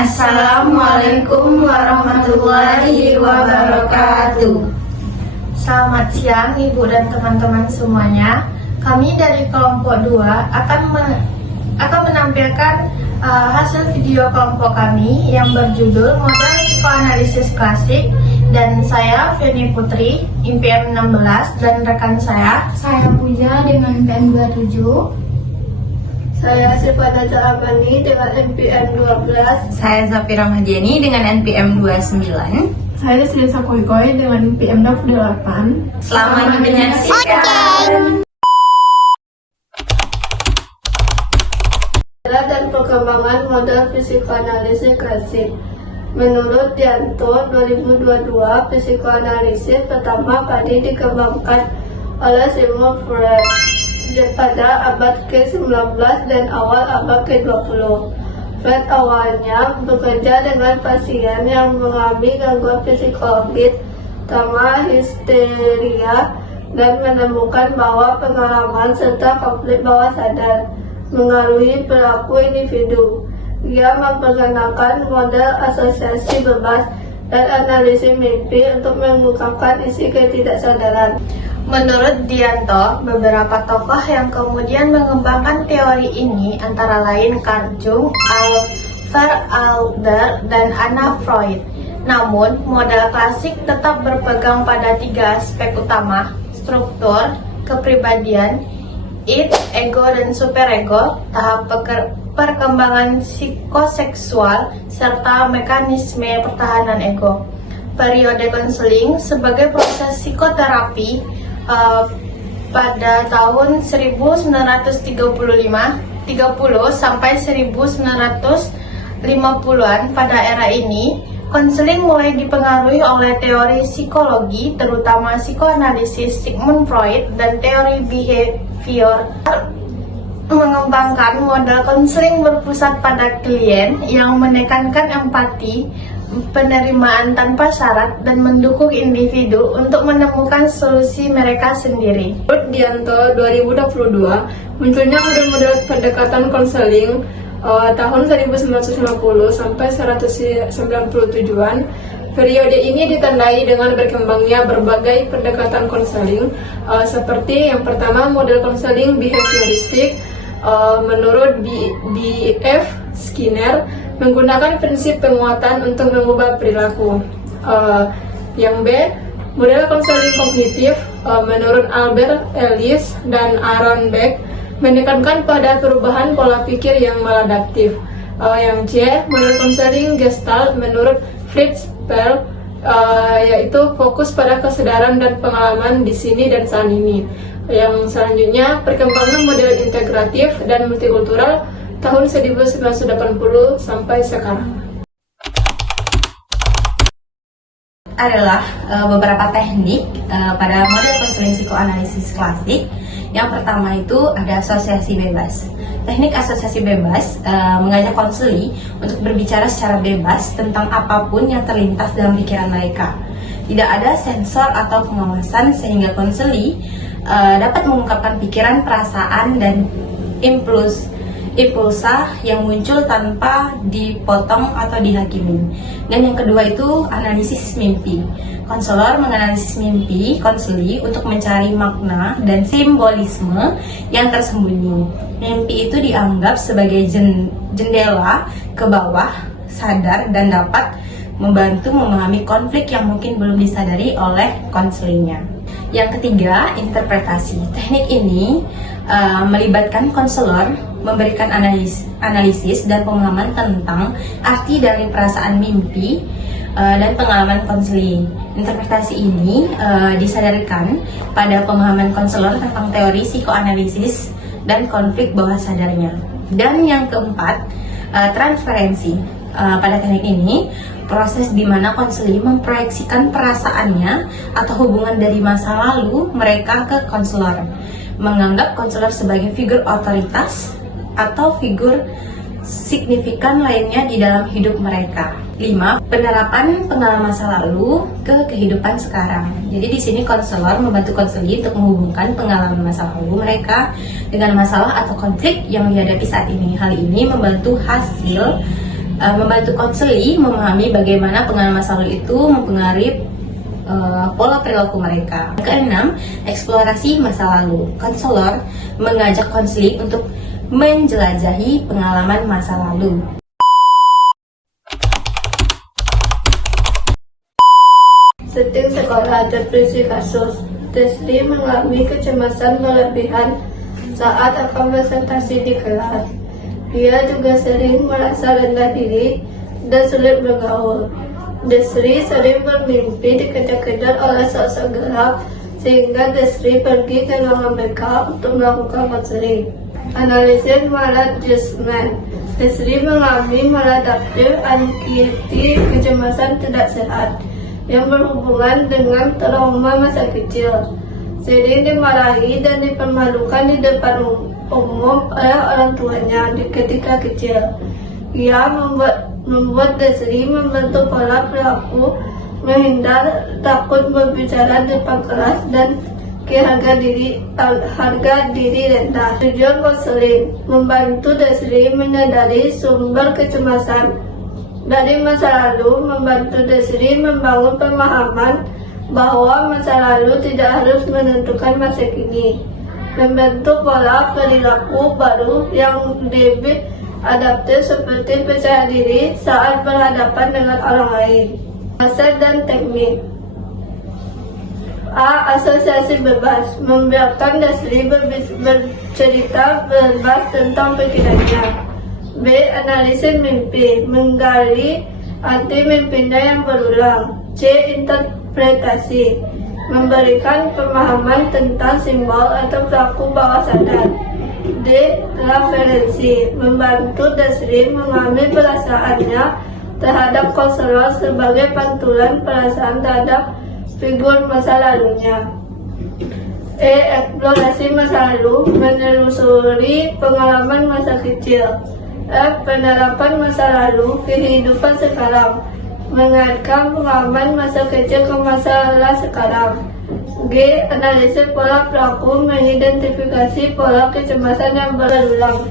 Assalamualaikum warahmatullahi wabarakatuh. Selamat siang Ibu dan teman-teman semuanya. Kami dari kelompok 2 akan menampilkan hasil video kelompok kami yang berjudul Model Psikoanalisis Klasik, dan saya Feni Putri, IPM 16, dan rekan saya Puja dengan IPM 27. Saya Sifada Amani dengan NPM 12. Saya Zafira Mahdiani dengan NPM 29. Saya Silisa Koikoy dengan NPM 28. Selamat menyaksikan. Dan perkembangan model psikoanalisis klasik. Menurut Dianto 2022, psikoanalisis pertama kali dikembangkan oleh Sigmund Freud pada abad ke-19 dan awal abad ke-20. Freud awalnya bekerja dengan pasien yang mengalami gangguan psikologis, terutama histeria, dan menemukan bahwa pengalaman serta konflik bawah sadar mengaruhi perilaku individu. Ia memperkenalkan model asosiasi bebas dan analisis mimpi untuk mengungkapkan isi ketidaksadaran. Menurut Dianto, beberapa tokoh yang kemudian mengembangkan teori ini antara lain Carl Jung, Alfred Adler, dan Anna Freud. Namun, model klasik tetap berpegang pada 3 aspek utama: struktur, kepribadian, id, ego, dan superego, tahap perkembangan psikoseksual, serta mekanisme pertahanan ego. Periode konseling sebagai proses psikoterapi pada tahun 1930 sampai 1950-an. Pada era ini, konseling mulai dipengaruhi oleh teori psikologi, terutama psikoanalisis Sigmund Freud dan teori behavior. Mengembangkan model konseling berpusat pada klien yang menekankan empati, penerimaan tanpa syarat, dan mendukung individu untuk menemukan solusi mereka sendiri. Menurut Dianto 2022, munculnya model-model pendekatan konseling tahun 1950 sampai 1997-an. Periode ini ditandai dengan berkembangnya berbagai pendekatan konseling, seperti yang pertama model konseling behavioristik. Menurut B.F. Skinner, menggunakan prinsip penguatan untuk mengubah perilaku. Yang B, model konseling kognitif. Menurut Albert Ellis dan Aaron Beck, menekankan pada perubahan pola pikir yang maladaptif. Yang C, model konseling Gestalt. Menurut Fritz Perls, yaitu fokus pada kesadaran dan pengalaman di sini dan saat ini. Yang selanjutnya, perkembangan model integratif dan multikultural tahun 1980 sampai sekarang. Adalah beberapa teknik pada model konseling psikoanalisis klasik. Yang pertama itu ada asosiasi bebas. Teknik asosiasi bebas mengajak konseli untuk berbicara secara bebas tentang apapun yang terlintas dalam pikiran mereka. Tidak ada sensor atau pengawasan, sehingga konseli dapat mengungkapkan pikiran, perasaan, dan impulsa yang muncul tanpa dipotong atau dihakimi. Dan yang kedua itu analisis mimpi. Konselor menganalisis mimpi konseli untuk mencari makna dan simbolisme yang tersembunyi. Mimpi itu dianggap sebagai jendela ke bawah sadar dan dapat membantu memahami konflik yang mungkin belum disadari oleh konselingnya. Yang ketiga, interpretasi. Teknik ini melibatkan konselor memberikan analisis dan pemahaman tentang arti dari perasaan mimpi dan pengalaman konseling. Interpretasi ini disadarkan pada pemahaman konselor tentang teori psikoanalisis dan konflik bawah sadarnya. Dan yang keempat, transferensi. Pada teknik ini, proses di mana konseli memproyeksikan perasaannya atau hubungan dari masa lalu mereka ke konselor, menganggap konselor sebagai figur otoritas atau figur signifikan lainnya di dalam hidup mereka. 5. Penerapan pengalaman masa lalu ke kehidupan sekarang. Jadi di sini konselor membantu konseli untuk menghubungkan pengalaman masa lalu mereka dengan masalah atau konflik yang dihadapi saat ini. Hal ini membantu hasil membantu konseli memahami bagaimana pengalaman masa lalu itu mempengaruhi pola perilaku mereka. Yang keenam, eksplorasi masa lalu. Konselor mengajak konseli untuk menjelajahi pengalaman masa lalu. Setting sekolah depresi kasus. Destri mengalami kecemasan berlebihan saat akan presentasi di kelas. Dia juga sering merasa rendah diri dan sulit bergaul. Destri sering bermimpi dikejar-kejar oleh sosok gelap sehingga Destri pergi ke ruangan BK untuk melakukan konseling. Analisis maladjustment. Destri mengalami maladaptif anxiety, kecemasan tidak sehat yang berhubungan dengan trauma masa kecil. Sering dimarahi dan dipermalukan di depan umum oleh orang tuanya ketika kecil. Ia membuat Destri membentuk pola perilaku menghindar, takut berbicara di depan kelas, dan harga diri rendah. Tujuan konseling membantu Destri menyadari sumber kecemasan dari masa lalu, membantu Destri membangun pemahaman bahwa masa lalu tidak harus menentukan masa kini, membentuk pola perilaku baru yang lebih adaptif seperti percaya diri saat berhadapan dengan orang lain. Bahasa dan teknik. A. Asosiasi bebas. Membiarkan Destri bercerita bebas tentang pikirannya. B. Analisis mimpi. Menggali arti mimpinya yang berulang. C. Interpretasi. Memberikan pemahaman tentang simbol atau pelaku bawah sadar. D. Referensi. Membantu Destri mengambil perasaannya terhadap konselor sebagai pantulan perasaan terhadap figur masa lalunya. E. Eksplorasi masa lalu. Menelusuri pengalaman masa kecil. F. Penerapan masa lalu kehidupan sekarang. Mengaitkan pengalaman masa kecil ke masalah sekarang. G. Analisis pola pelaku. Mengidentifikasi pola kecemasan yang berulang.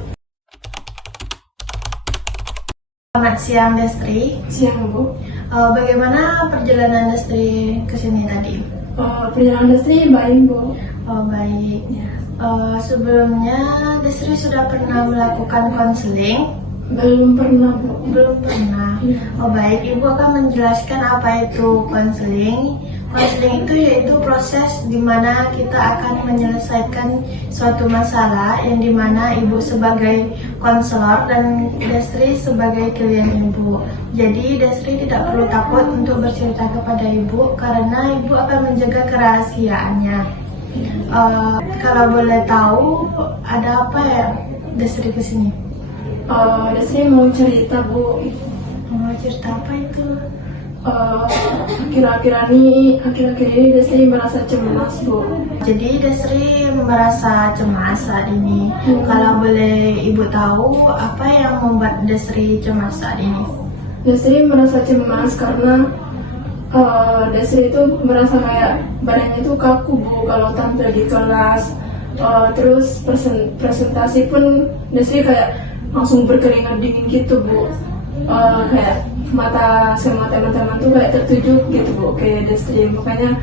Selamat siang Destri. Siang, Bu. Bagaimana perjalanan Destri ke sini tadi? Perjalanan Destri baik, Bu. Oh baik. Sebelumnya Destri sudah pernah melakukan konseling? Belum pernah, Bu. Belum pernah. Oh baik, Ibu akan menjelaskan apa itu konseling. Konseling itu yaitu proses di mana kita akan menyelesaikan suatu masalah yang dimana Ibu sebagai konselor dan Destri sebagai klien Ibu. Jadi Destri tidak perlu takut untuk bercerita kepada Ibu karena Ibu akan menjaga kerahasiaannya. Kalau boleh tahu ada apa ya Destri kesini? Destri mau cerita, Bu. Mau cerita apa itu? Akhir-akhir ini Destri merasa cemas, Bu. Jadi Destri merasa cemas saat ini. Kalau boleh Ibu tahu apa yang membuat Destri cemas saat ini? Destri merasa cemas karena Destri itu merasa kayak badannya itu kaku, Bu, kalau tampil di kelas. Terus presentasi pun Destri kayak langsung berkeringat dingin gitu, Bu. Kayak mata sama teman-teman tuh kayak tertuju gitu, Bu, ke Destri. Makanya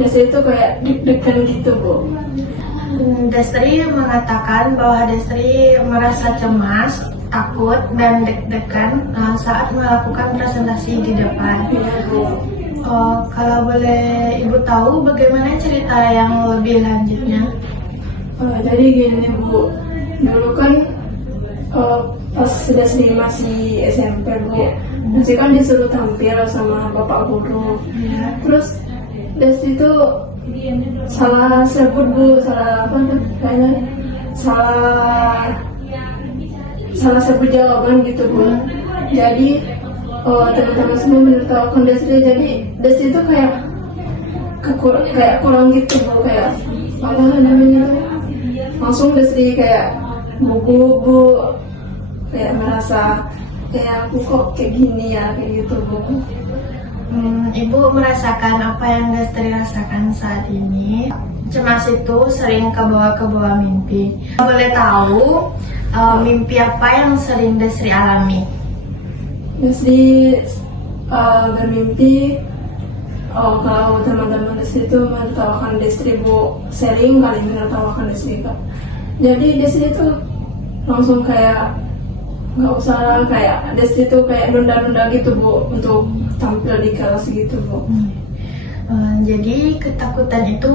Destri itu kayak deg-degan gitu, Bu. Destri mengatakan bahwa Destri merasa cemas, takut, dan deg-degan saat melakukan presentasi di depan. Iya, Bu. Kalau boleh Ibu tahu bagaimana cerita yang lebih lanjutnya? Jadi gini, Bu. Dulu kan pas Destri masih SMP, Bu, Destri kan disuruh tampil sama bapak guru. Terus Destri itu salah sebut, Bu, salah sebut jawaban gitu, Bu. Jadi teman-teman semua menertawakan Destri. Jadi Destri itu kayak kurang gitu, Bu, kayak apa namanya tuh, langsung Destri kayak gugup, kayak merasa kayak aku kok kayak gini ya, kayak gitu, Bu. Ibu merasakan apa yang Destri rasakan saat ini. Cemas itu sering ke bawah mimpi. Boleh tahu mimpi apa yang sering Destri alami? Desri bermimpi kalau teman-teman Desri itu menertawakan Desri, Bu, sering kali menertawakan Desri, Kak. Jadi Desri itu langsung kayak nggak usah lah, kayak Desri itu kayak nunda-nunda gitu, Bu, untuk tampil di kelas gitu, Bu. Jadi ketakutan itu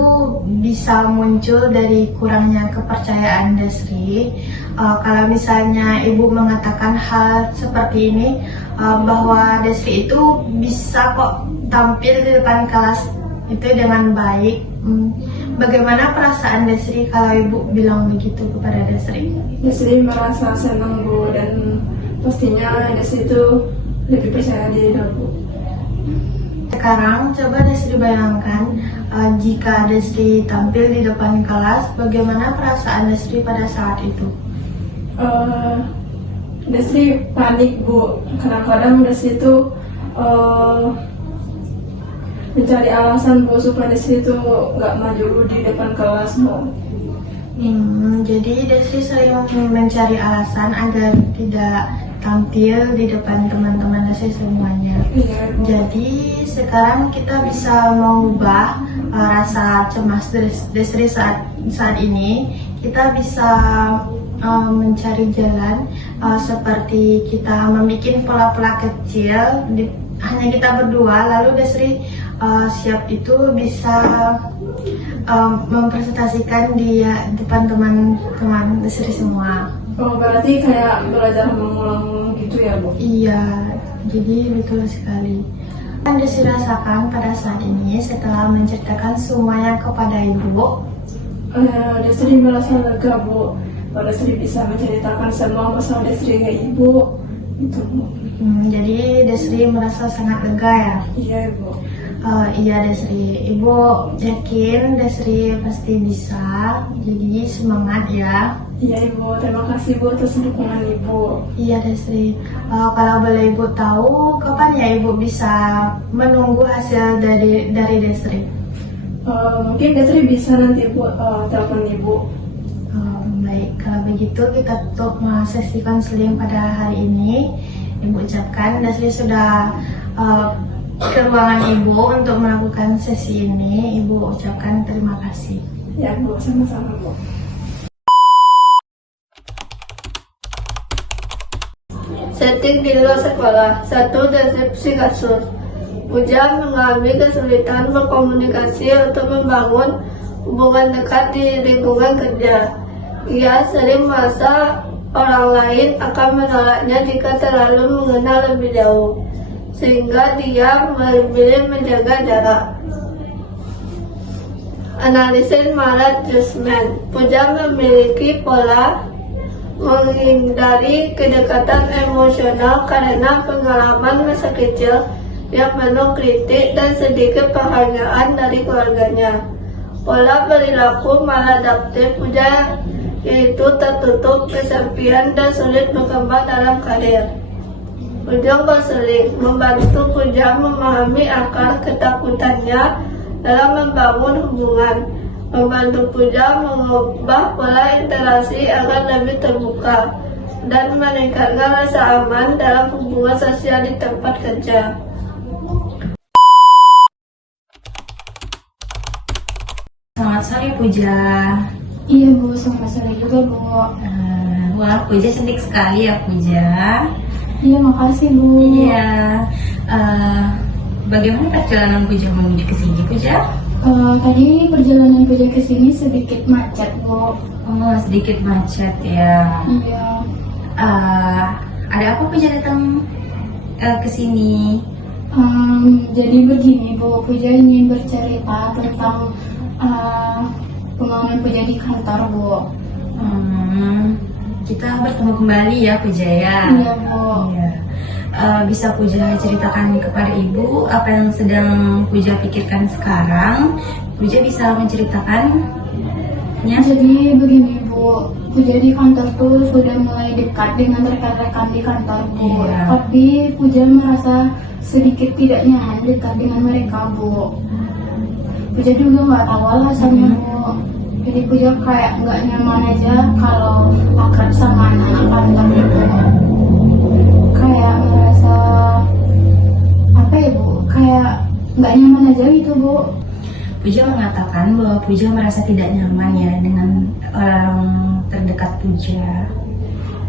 bisa muncul dari kurangnya kepercayaan Desri. Kalau misalnya ibu mengatakan hal seperti ini, bahwa Desri itu bisa kok tampil di depan kelas itu dengan baik. Bagaimana perasaan Desri kalau ibu bilang begitu kepada Desri? Desri merasa senang, Bu, dan pastinya Desri itu lebih percaya diri, Bu. Sekarang coba Desri bayangkan jika Desri tampil di depan kelas, bagaimana perasaan Desri pada saat itu? Desri panik, Bu. Kadang-kadang Desri itu mencari alasan, Bu, supaya Desri itu nggak maju di depan kelas, Bu. Jadi Desri sering mencari alasan agar tidak tampil di depan teman-teman Desri semuanya. Iya, Bu. Jadi sekarang kita bisa mengubah rasa cemas Desri saat ini. Kita bisa mencari jalan seperti kita membuat pola-pola kecil hanya kita berdua, lalu Desri siap itu bisa mempresentasikan di depan teman-teman Desri semua. Oh, berarti kayak belajar mengulang gitu ya, Bu? Iya, jadi betul sekali. Yang Desri rasakan pada saat ini setelah menceritakan semuanya kepada ibu? Desri merasa lega, Bu. Desri bisa menceritakan semua masalah Desri ke ibu. Itu, Bu. Jadi Desri merasa sangat lega ya? Iya, Bu. Iya Desri, ibu yakin Desri pasti bisa, jadi semangat ya. Iya, Ibu, terima kasih, Bu, atas dukungan Ibu. Iya Desri, kalau boleh ibu tahu kapan ya ibu bisa menunggu hasil dari Desri? Mungkin Desri bisa nanti, Bu, telepon Ibu. Baik, kalau begitu kita tutup sesi konseling pada hari ini. Ibu ucapkan Desri sudah ke ruangan ibu untuk melakukan sesi ini. Ibu ucapkan terima kasih. Ya, Bu, sama-sama, Bu. Setting di luar sekolah. 1. Deskripsi kasus. Puja mengalami kesulitan berkomunikasi untuk membangun hubungan dekat di lingkungan kerja. Ia sering merasa orang lain akan menolaknya jika terlalu mengenal lebih jauh, sehingga dia memilih menjaga jarak. Analisis maladjustment. Puja memiliki pola menghindari kedekatan emosional karena pengalaman masa kecil yang penuh kritik dan sedikit penghargaan dari keluarganya. Pola perilaku maladaptif Puja yaitu tertutup, kesepian, dan sulit berkembang dalam karir. Ujung konseling membantu Puja memahami akar ketakutannya dalam membangun hubungan, membantu Puja mengubah pola interaksi agar lebih terbuka, dan meningkatkan rasa aman dalam hubungan sosial di tempat kerja. Selamat sore Puja. Iya Bu, selamat sore juga Bu. Wah, Puja cantik sekali ya Puja. Iya, makasih Bu. Iya. Bagaimana perjalanan Puja menuju ke sini Puja? Tadi perjalanan Puja ke sini sedikit macet Bu. Oh, sedikit macet ya. Iya. Ada apa Puja datang ke sini? Jadi begini Bu, Puja ingin bercerita tentang pengalaman Puja di kantor Bu. Kita bertemu kembali ya Puja ya. Iya Bu. Iya. Bisa Puja ceritakan kepada Ibu apa yang sedang Puja pikirkan sekarang? Puja bisa menceritakannya? Jadi begini Bu, Puja di kantor tuh sudah mulai dekat dengan rekan-rekan di kantor Bu. Iya. Tapi Puja merasa sedikit tidak nyaman dekat dengan mereka Bu. Puja juga nggak tahu alasannya Bu. Jadi Puja kayak nggak nyaman aja kalau akrab sama anak-anak kantor Bu. Kayak merasa nggak nyaman aja gitu Bu. Puja mengatakan bahwa Puja merasa tidak nyaman ya dengan orang terdekat Puja.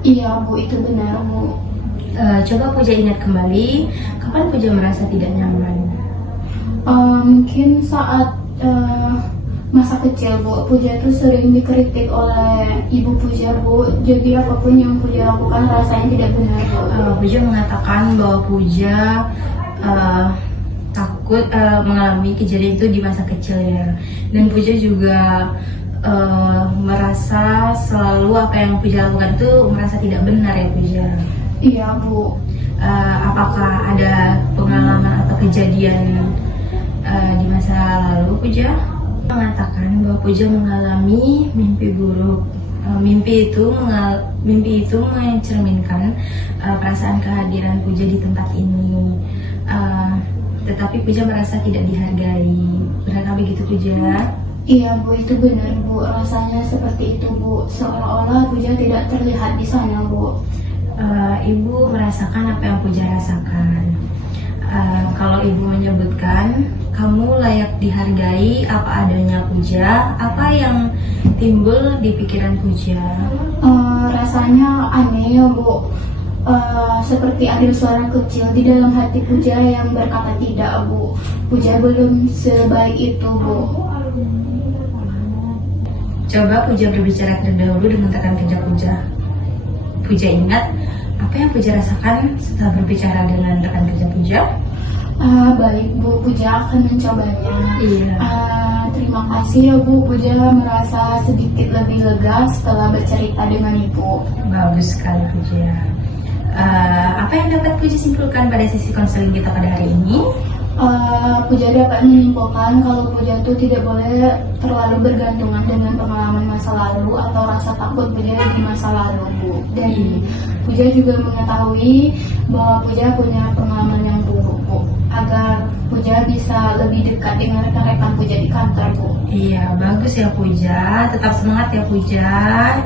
Iya Bu, itu benar Bu. Coba Puja ingat kembali, kapan Puja merasa tidak nyaman? Mungkin saat masa kecil Bu, Puja itu sering dikritik oleh ibu Puja Bu. Jadi apapun yang Puja lakukan rasanya tidak benar Bu. Puja mengatakan bahwa Puja takut mengalami kejadian itu di masa kecilnya, dan Puja juga merasa selalu apa yang Puja lakukan itu merasa tidak benar ya Puja. Iya Bu. Apakah ada pengalaman atau kejadian di masa lalu Puja? Mengatakan bahwa Puja mengalami mimpi buruk. Mimpi itu mencerminkan perasaan kehadiran Puja di tempat ini. Tetapi Puja merasa tidak dihargai. Benarkah begitu Puja? Iya Bu, itu benar Bu. Rasanya seperti itu Bu. Seolah-olah Puja tidak terlihat di sana Bu. Ibu merasakan apa yang Puja rasakan. Kalau ibu menyebutkan kamu layak dihargai apa adanya Puja, apa yang timbul di pikiran Puja? Rasanya aneh ya Bu. Seperti ada suara kecil di dalam hati Puja yang berkata tidak Bu. Puja belum sebaik itu Bu. Coba Puja berbicara terlebih dahulu dengan rekan kerja Puja. Puja ingat apa yang Puja rasakan setelah berbicara dengan rekan kerja Puja? Baik Bu, Puja akan mencobanya. Iya. Terima kasih ya Bu, Puja merasa sedikit lebih lega setelah bercerita dengan Ibu. Bagus sekali Puja. Apa yang dapat Puja simpulkan pada sesi konseling kita pada hari ini? Puja dapat menyimpulkan kalau Puja itu tidak boleh terlalu bergantungan dengan pengalaman masa lalu atau rasa takut Puja di masa lalu Bu. Dan Puja juga mengetahui bahwa Puja punya pengalaman yang buruk Bu, agar Puja bisa lebih dekat dengan rekan-rekan Puja di kantor Bu. Iya, bagus ya Puja. Tetap semangat ya Puja.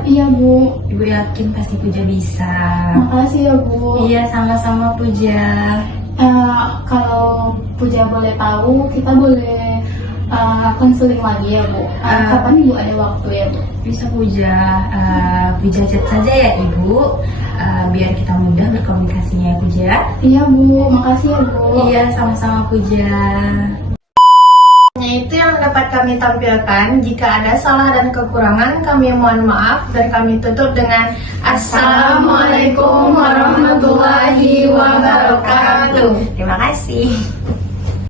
Iya Bu. Ibu yakin pasti Puja bisa. Makasih ya Bu. Iya, sama-sama Puja. Kalau Puja boleh tahu, kita boleh konseling lagi ya Bu. Kapan Ibu ada waktu ya Bu? Bisa Puja, Puja chat saja ya Ibu, biar kita mudah berkomunikasinya ya Puja. Iya Bu, makasih ya Bu. Iya, sama-sama Puja. Itu yang dapat kami tampilkan. Jika ada salah dan kekurangan, kami mohon maaf dan kami tutup dengan Assalamualaikum warahmatullahi wabarakatuh. Terima kasih.